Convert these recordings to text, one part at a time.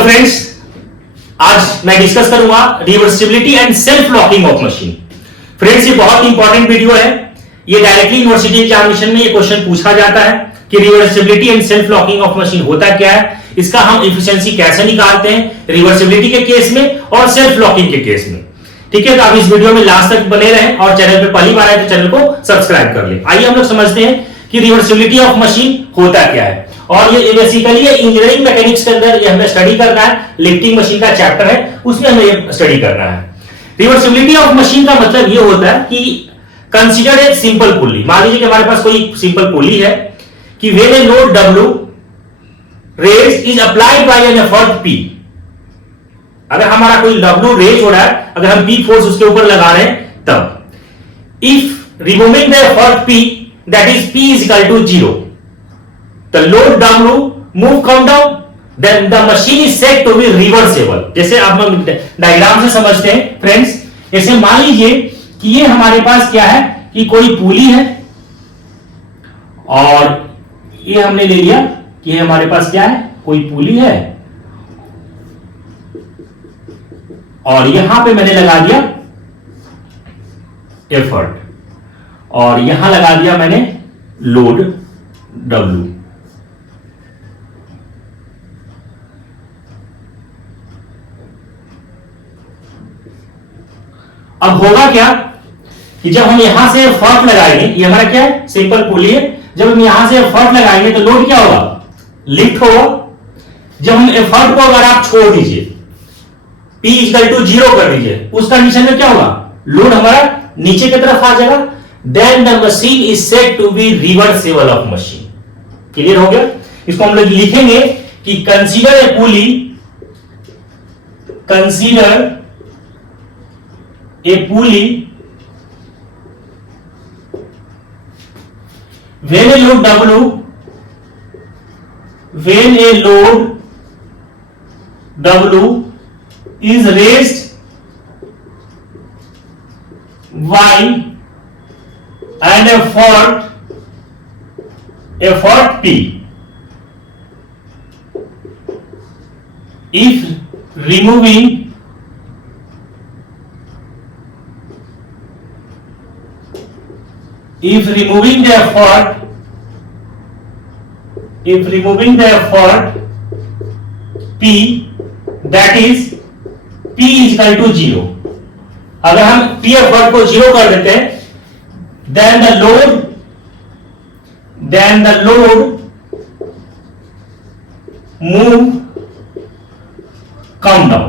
Hello friends, आज मैं discuss करूंगा reversibility and self locking of machine. Friends, ये बहुत इंपॉर्टेंट वीडियो है। ये डायरेक्टली यूनिवर्सिटी एग्जामिनेशन में ये क्वेश्चन पूछा जाता है कि reversibility and self locking of machine होता क्या है, इसका हम एफिशिएंसी कैसे निकालते हैं रिवर्सिबिलिटी के केस में और सेल्फ लॉकिंग के केस में। ठीक है, तो आप इस वीडियो में लास्ट तक बने रहें और चैनल पे पहली बार आए तो चैनल को सब्सक्राइब कर ले। आइए हम लोग समझते हैं कि रिवर्सिबिलिटी ऑफ मशीन होता क्या है। और ये बेसिकली इंजीनियरिंग मैकेनिक्स के अंदर ये हमें स्टडी करना है। लिफ्टिंग मशीन का चैप्टर है, उसमें हमें ये स्टडी करना है। रिवर्सिबिलिटी ऑफ मशीन का मतलब ये होता है कि कंसीडर ए सिंपल पुली। मान लीजिए कि हमारे पास कोई सिंपल पुली है कि when a load W raise is applied by an effort P। अगर हमारा कोई W रेज हो रहा है, अगर हम P फोर्स उसके ऊपर लगा रहे हैं तब if removing the effort P that is P is equal to 0, the load W move come down, then the machine is said to be reversible। जैसे आप डायग्राम से समझते हैं फ्रेंड्स, जैसे मान लीजिए कि ये हमारे पास क्या है कि कोई पुली है और ये हमने ले लिया कि हमारे पास क्या है, कोई पुली है और यहां पे मैंने लगा दिया एफर्ट और यहां लगा दिया मैंने लोड W। अब होगा क्या कि जब हम यहां से एफर्ट लगाएंगे, ये हमारा क्या है, सिंपल पुली है। जब हम यहां से एफर्ट लगाएंगे तो लोड क्या होगा, लिफ्ट होगा। जब हम एफर्ट को अगर आप छोड़ दीजिए, P इक्वल टू 0 कर दीजिए, उस कंडीशन में क्या होगा, लोड हमारा नीचे की तरफ आ जाएगा। Then the machine is said to be reversible of machine। Clear हो गया। इसको हम लोग लिखेंगे कि consider a pulley, consider a pulley when a load W, when a load W is raised by and effort P, if removing the effort P, that is P is equal to 0। अगर हम P effort को 0 कर देते हैं, then the load move come down।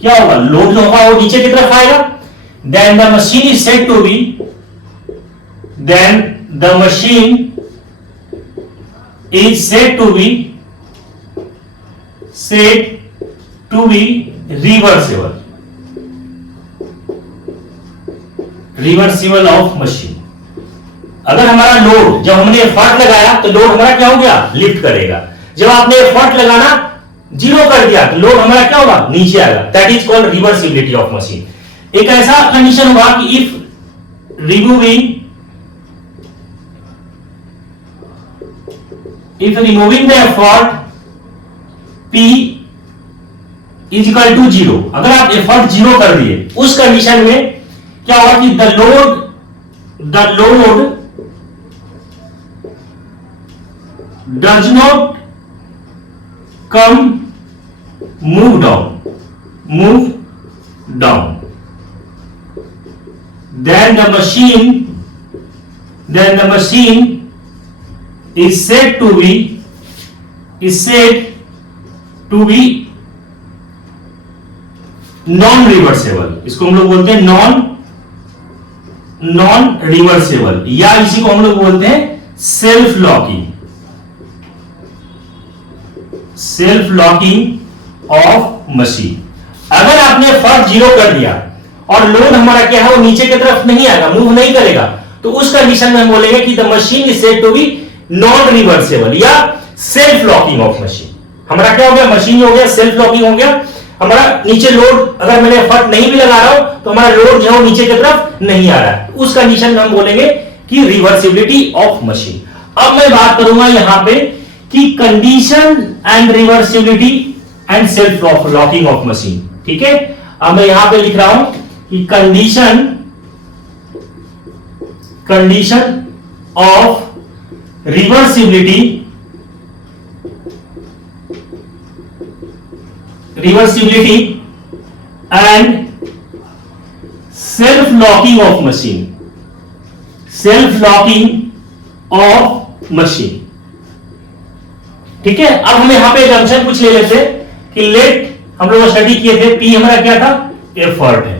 क्या होगा, load जो होगा वो नीचे की तरफ आएगा। then the machine is said to be reversible of machine. अगर हमारा लोड, जब हमने एफर्ट लगाया तो लोड हमारा क्या हो गया, लिफ्ट करेगा। जब आपने एफर्ट लगाना 0 कर दिया तो लोड हमारा क्या होगा, नीचे आएगा। That is called reversibility of machine. एक ऐसा कंडीशन होगा कि if removing the effort P is equal to 0, अगर आप एफर्ट 0 कर दिए, उस कंडीशन में क्या होगा कि the load does not come move down, then the machine is said to be non reversible. इसको हम लोग बोलते हैं नॉन रिवर्सेबल, या इसी को हम लोग बोलते हैं सेल्फ लॉकिंग ऑफ मशीन। अगर आपने एफर्ट 0 कर दिया और लोड हमारा क्या है, वो नीचे की तरफ नहीं आएगा, मूव नहीं करेगा, तो उस कंडीशन में हम बोलेंगे कि the machine is said to be non reversible या सेल्फ लॉकिंग ऑफ मशीन। हमारा क्या हो गया, मशीन हो गया, सेल्फ लॉकिंग हो गया। हमारा नीचे लोड, अगर मैंने एफर्ट नहीं भी लगा रहा हूं तो हमारा लोड जो है नीचे की तरफ नहीं आ रहा है, उस कंडीशन में हम बोलेंगे कि रिवर्सिबिलिटी ऑफ मशीन। अब मैं बात करूंगा यहां पे कि condition and reversibility and self locking of machine. ठीक है, अब मैं यहां पे लिख रहा हूं कि condition of reversibility and self locking of machine. ठीक है, अब हम यहां पे जंक्शन कुछ ले लेते कि लेट हम लोग स्टडी किए थे, पी हमारा क्या था, एफर्ट है।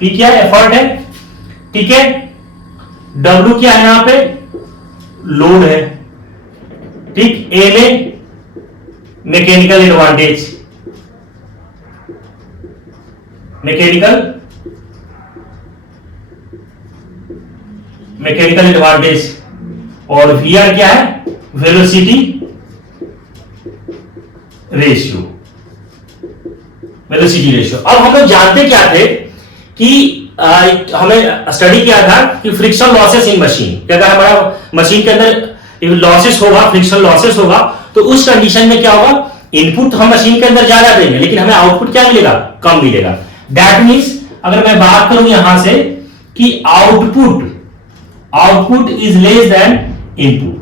पी क्या है, एफर्ट है। ठीक है, डब्ल्यू क्या है, यहां पे लोड है। ठीक, ए में मैकेनिकल एडवांटेज, मैकेनिकल एडवांटेज, और वी आर क्या है, वेलोसिटी रेशियो। अब हम लोग जानते क्या थे कि हमें स्टडी किया था कि फ्रिक्शन लॉसेस इन मशीन, कि अगर हमारा मशीन के अंदर लॉसेस होगा, फ्रिक्शन लॉसेस होगा, तो उस कंडीशन में क्या होगा, इनपुट हम मशीन के अंदर ज्यादा देंगे लेकिन हमें आउटपुट क्या मिलेगा, कम मिलेगा। दैट मीन्स अगर मैं बात करूं यहां से कि output is less than input,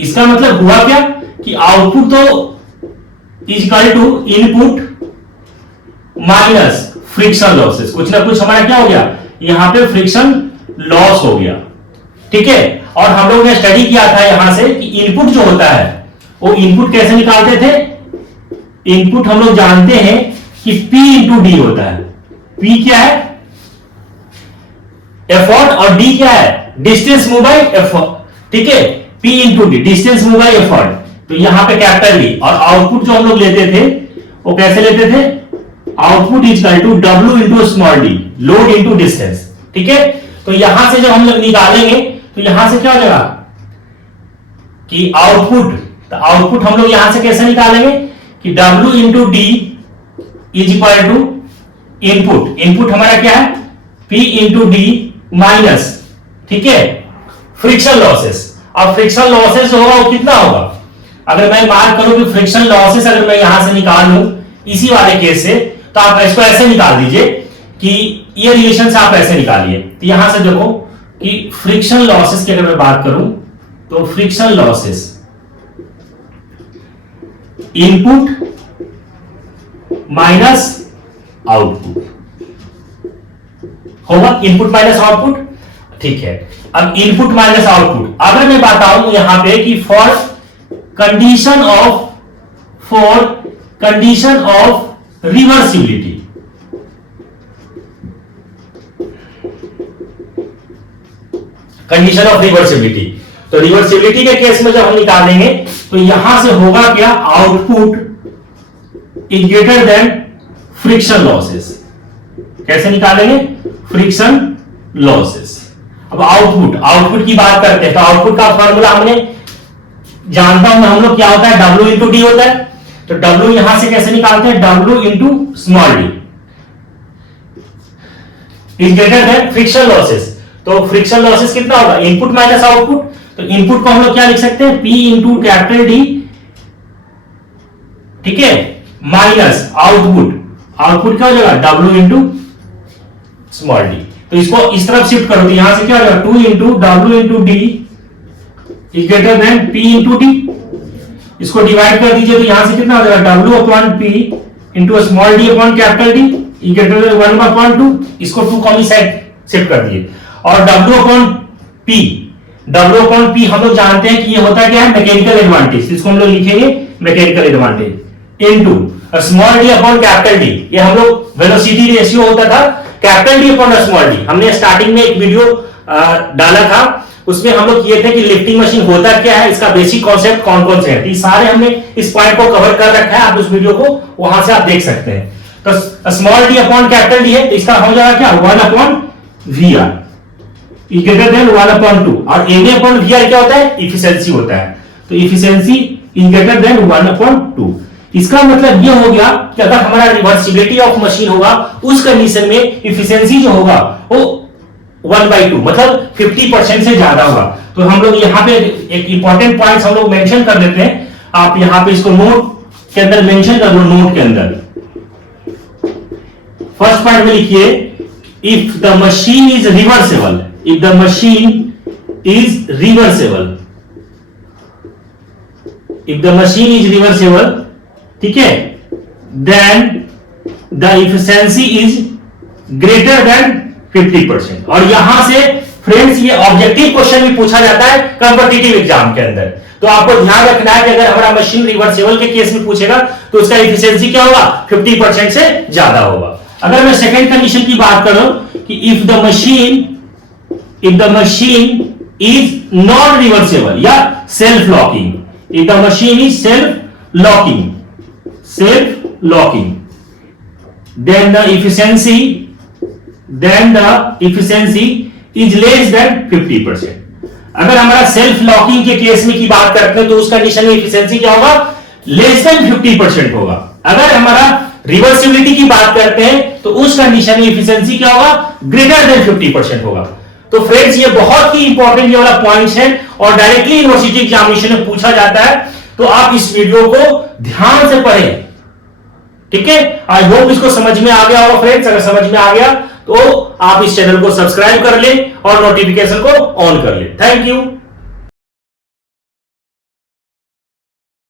इसका मतलब हुआ क्या कि आउटपुट तो is equal to input minus friction losses. कुछ ना कुछ हमारा क्या हो गया, यहां पे फ्रिक्शन लॉस हो गया। ठीक है, और हम लोग ने स्टडी किया था यहां से कि इनपुट जो होता है वो इनपुट कैसे निकालते थे। इनपुट हम लोग जानते हैं कि P इंटू डी होता है। P क्या है, एफर्ट, और D क्या है, डिस्टेंस मूव बाय एफर्ट। ठीक है, P into D, distance move by effort. तो यहां पे कैपिटल D, और आउटपुट जो हम लोग लेते थे वो कैसे लेते थे, output is equal to W into small d, load into distance. ठीक है, तो यहां से जब हम लोग निकालेंगे तो यहां से क्या हो जाएगा कि आउटपुट, तो आउटपुट हम लोग यहां से कैसे निकालेंगे कि W into d is equal to input, input हमारा क्या है P इंटू डी माइनस, ठीक है, फ्रिक्शन लॉसेस। अब फ्रिक्शन लॉसेस जो होगा वो कितना होगा, अगर मैं मार्क करूं कि फ्रिक्शन लॉसेस अगर मैं यहां से निकाल लूं इसी वाले केस से, तो आप इसको ऐसे निकाल दीजिए कि ये रिलेशन से आप ऐसे निकालिए। तो यहां से देखो कि फ्रिक्शन लॉसेस की अगर मैं बात करूं तो friction losses input minus output होगा, इनपुट माइनस आउटपुट। ठीक है, अब इनपुट माइनस आउटपुट अगर मैं बताऊं यहां पे कि for condition of reversibility, condition of reversibility, तो रिवर्सिबिलिटी के केस में जब हम निकालेंगे तो यहां से होगा क्या, output is greater then friction losses. कैसे निकालेंगे, फ्रिक्शन लॉसेस। अब आउटपुट की बात करते हैं तो आउटपुट का फॉर्मूला हमने जानता हूं हम लोग, क्या होता है, W इंटू डी होता है। तो W यहां से कैसे निकालते हैं, W into small D is greater then friction losses. तो फ्रिक्शन लॉसेस कितना होगा, इनपुट माइनस आउटपुट। तो इनपुट को हम लोग क्या लिख सकते हैं, P इंटू कैपिटल डी, ठीक है, माइनस आउटपुट क्या हो जाएगा, W इंटू स्मॉल डी। तो इसको इस तरफ शिफ्ट करो तो यहां से क्या हो जाएगा, 2 into W into d is greater then P into D. इसको डिवाइड कर दीजिए तो यहां से कितना हो जाएगा, W upon P into small d upon capital D is greater than 1 upon 2। इसको 2 कॉमी साइड शिफ्ट कर दिए, और W अपॉन P हम लोग जानते हैं कि ये होता क्या है, मैकेनिकल एडवांटेज। इसको हम लोग लिखेंगे mechanical advantage into small d upon capital D. ये हम लोग वेलोसिटी रेशियो होता था capital D upon small D. हमने स्टार्टिंग में एक वीडियो डाला था, उसमें हम लोग किए थे कि लिफ्टिंग मशीन होता क्या है, इसका बेसिक कॉन्सेप्ट कौन कौन से है। सारे हमने इस पॉइंट को कवर कर रखा है, आप उस वीडियो को वहां से आप देख सकते हैं। तो small d upon capital D है, तो इसका हो जाएगा क्या, 1 upon V R is greater than 1 upon 2। और एन अपॉन वी आर क्या होता है, इफिशिएंसी होता है। तो efficiency is greater than 1 upon 2। इसका मतलब ये हो गया कि अगर हमारा रिवर्सिबिलिटी ऑफ मशीन होगा उस कंडीशन में इफिशिएंसी जो होगा वो 1/2 मतलब 50% से ज्यादा होगा। तो हम लोग यहां पे एक इंपॉर्टेंट पॉइंट्स हम लोग मेंशन कर देते हैं, आप यहां पे इसको नोट के अंदर मेंशन कर दो, नोट के अंदर फर्स्ट पॉइंट में लिखिए, if the machine is reversible, if the machine is reversible, if the machine is reversible, ठीक है, then the efficiency is greater than 50%। और यहां से फ्रेंड्स ये ऑब्जेक्टिव क्वेश्चन भी पूछा जाता है कॉम्पिटिटिव एग्जाम के अंदर, तो आपको ध्यान रखना है कि अगर हमारा मशीन रिवर्सेबल के केस में पूछेगा तो उसका एफिशिएंसी क्या होगा, 50% से ज्यादा होगा। अगर मैं सेकंड कंडीशन की बात करूं कि if the machine is non reversible या self locking, if the machine is self locking, then the efficiency is less than 50%। अगर हमारा सेल्फ लॉकिंग के केस में की बात करते हैं तो उस कंडीशन में एफिशिएंसी क्या होगा, लेस देन 50% होगा। अगर हमारा रिवर्सिबिलिटी की बात करते हैं तो उस कंडीशन में एफिशिएंसी क्या होगा, ग्रेटर देन 50% होगा। तो फ्रेंड्स ये बहुत ही इंपॉर्टेंट ये वाला पॉइंट्स है और डायरेक्टली यूनिवर्सिटी एग्जामिनेशन में पूछा जाता है, तो आप इस वीडियो को ध्यान से पढ़ें, ठीक है। आई होप इसको समझ में आ गया होगा फ्रेंड्स। अगर समझ में आ गया तो आप इस चैनल को सब्सक्राइब कर लें और नोटिफिकेशन को ऑन कर लें। Thank you.